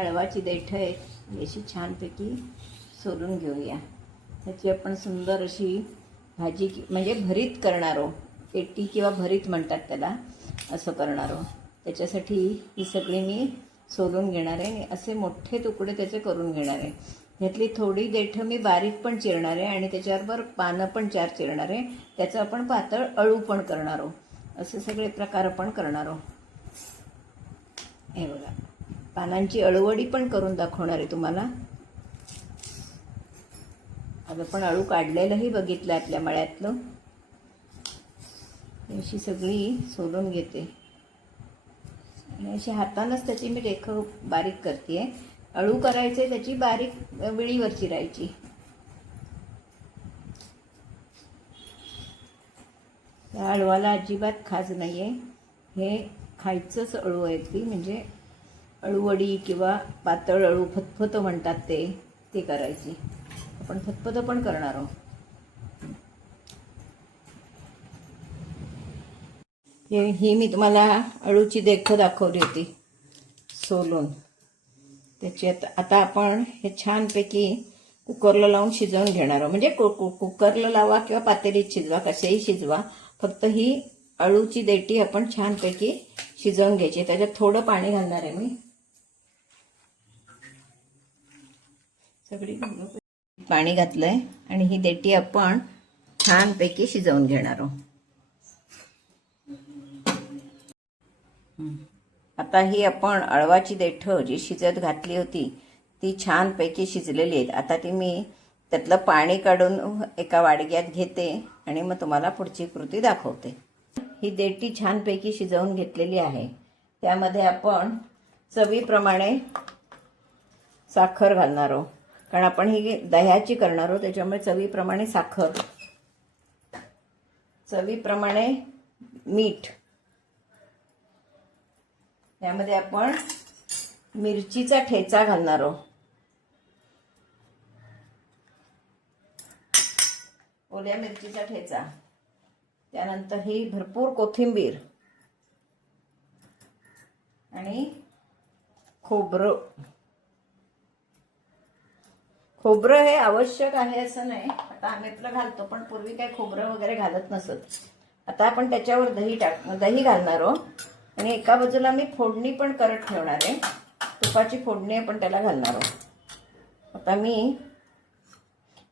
अळवाची देठ आहेत याची छानपैकी सोलून घेऊया। त्याची आपण सुंदर अशी भाजी म्हणजे भरीत करणार आहोत, पेटी किंवा भरीत म्हणतात त्याला, असं करणार आहोत। त्याच्यासाठी ही सगळी मी सोलून घेणार आहे आणि असे मोठे तुकडे त्याचे करून घेणार आहे। ह्यातली थोडी देठं मी बारीक पण चिरणार आहे आणि त्याच्याबरोबर पानं पण 4 चिरणार आहे। त्याचं आपण पातळ अळू पण करणार आहोत। असे सगळे प्रकार आपण करणार आहोत। हे बघा, पानांची अळूवडी पण करून दाखवणार आहे तुम्हाला। आता आपण अळू काढलेलंही बघितलं आपल्या मळ्यातलं। अशी सगळी सोलून घेते आणि अशी हातानंच त्याची मी रेखा बारीक करते। अळू करायचे त्याची बारीक विळीवर चिरायची। या अळवाला अजिबात खाज नाही आहे, हे खायचंच अळू आहे ती, म्हणजे अळूवडी किंवा पातळ अळू फतफतं म्हणतात ते करायची। आपण फतफतं पण करणार आहोत। ही मी तुम्हाला अळूची देठ दाखवली होती सोलून। त्याच्यात आता आपण हे छानपैकी कुकरला लावून शिजवून घेणार आहोत। म्हणजे कुकरला लावा किंवा पातेलीत शिजवा, कसेही शिजवा, फक्त ही अळूची देठी आपण छानपैकी शिजवून घ्यायची। त्याच्यात थोडं पाणी घालणार आहे मी, सगळी पाणी घातलंय आणि ही देठी आपण छानपैकी शिजवून घेणार आहोत। आता ही आपण अळवाची देठ जी शिजत घातली होती ती छानपैकी शिजलेली आहेत। आता ती मी त्यातलं पाणी काढून एका वाडग्यात घेते आणि मग तुम्हाला पुढची कृती दाखवते। ही देठी छानपैकी शिजवून घेतलेली आहे। त्यामध्ये आपण चवीप्रमाणे साखर घालणार आहोत, कारण आपण ही दह्याची करणार आहोत, त्याच्यामुळे चवीप्रमाणे साखर, चवीप्रमाणे मीठ, यामध्ये आपण मिरचीचा ठेचा घालणार आहोत, ओल्या मिरचीचा ठेचा, त्यानंतर ही भरपूर कोथिंबीर आणि खोबरं हे आवश्यक आहे असं नाही, आता आम्ही आपलं घालतो, पण पूर्वी काय खोबरं वगैरे घालत नसत। आता आपण त्याच्यावर दही घालणार आहोत आणि एका बाजूला मी फोडणी पण करत ठेवणार आहे, तुपाची फोडणी आपण त्याला घालणार आहोत। आता मी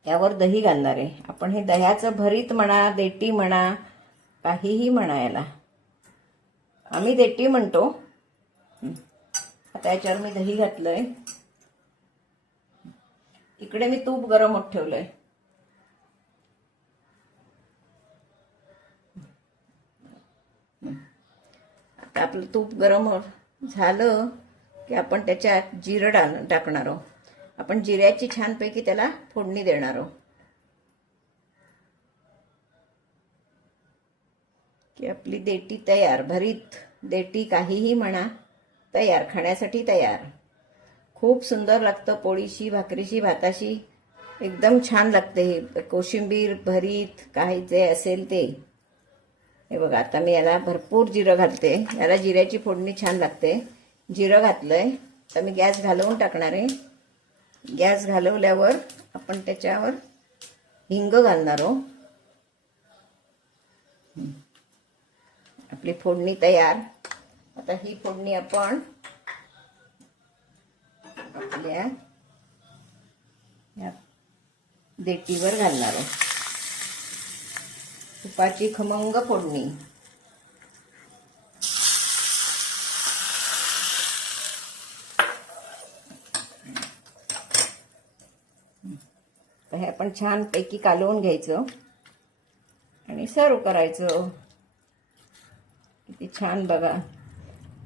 यावर दही घालणार आहे। आपण हे दह्याचं भरीत म्हणा, देठी म्हणा, काहीही म्हणा, याला आम्ही देठी म्हणतो। आता याच्यावर मी दही घातलंय, इकडे मी तूप गरम होत ठेवलंय। आता आपलं तूप गरम झालं की आपण त्याच्यात जिरं टाकणार आहोत। आपण जिऱ्याची छानपैकी त्याला फोडणी देणार आहोत की आपली देठी तयार, भरीत देठी काहीही म्हणा, तयार, खाण्यासाठी तयार। खूप सुंदर लागतं, पोळीशी, भाकरीशी, भाताशी एकदम छान लागते हे कोशिंबीर भरीत, काही जे असेल ते। हे बघा, आता मी याला भरपूर जिरं घालते, याला जिऱ्याची फोडणी छान लागते। जिरं घातलंय, तर मी गॅस घालवून टाकणार आहे। गॅस घालवल्यावर आपण त्याच्यावर हिंग घालणार आहोत। आपली फोडणी तयार। आता ही फोडणी आपण आपल्या या देठीवर घालणार आहोत। तुपाची खमंग फोडणी। हे आपण छानपैकी कालवून घ्यायचं आणि सर्व करायचं। किती छान बघा,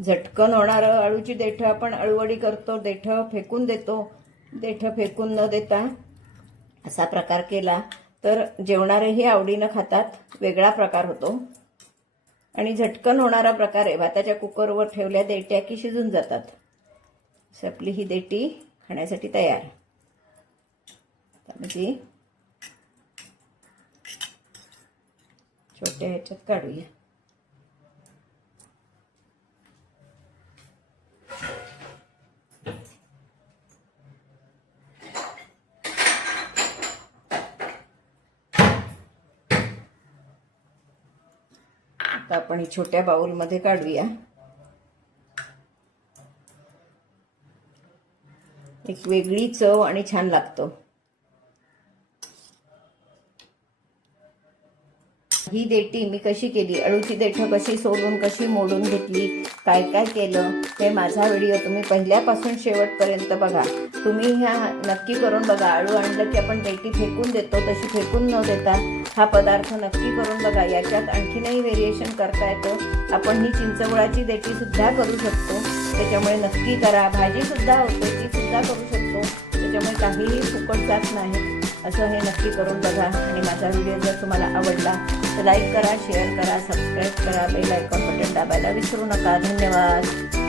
झटकन होणारं अळूची देठ आपण अळूवडी करतो, देठ फेकून देतो, देठ फेकून न देता असा प्रकार केला तर जेवणारेही आवडीनं खातात, वेगळा प्रकार होतो आणि झटकन होणारा प्रकार आहे। भाताच्या कुकरवर ठेवल्या देठ्या की शिजून जातात। आपली ही देठी खाण्यासाठी तयार। म्हणजे छोट्या ह्याच्यात काढूया। आता आपण ही छोट्या बाउलमध्ये काढूया. एक वेगळी चव आणि छान लागतो. ही देठी मी कशी केली, अळूची देठं कशी सोलून कशी मोडून घेतली, काय काय केलं, हे माझा व्हिडिओ तुम्ही पहिल्यापासून शेवटपर्यंत बघा. तुम्ही ह्या नक्की करून बघा. अळू आणलं की आपण देठी फेकून देतो, तशी फेकून न देता हा पदार्थ नक्की करून बघा. याच्यात आणखीनही व्हेरिएशन करता येतो. आपण ही चिंचगुळाची देठी सुद्धा करू शकतो, त्याच्यामुळे नक्की करा. भाजी सुद्धा होते, ती सुद्धा करू शकतो, त्याच्यामुळे काहीही फुकट जात नाही. असं हे नक्की करून बघा. आणि माझा व्हिडिओ जर तुम्हाला आवडला तर लाईक करा, शेअर करा, सबस्क्राईब करा, बेल आयकॉन बटन दाबायला विसरू नका. धन्यवाद.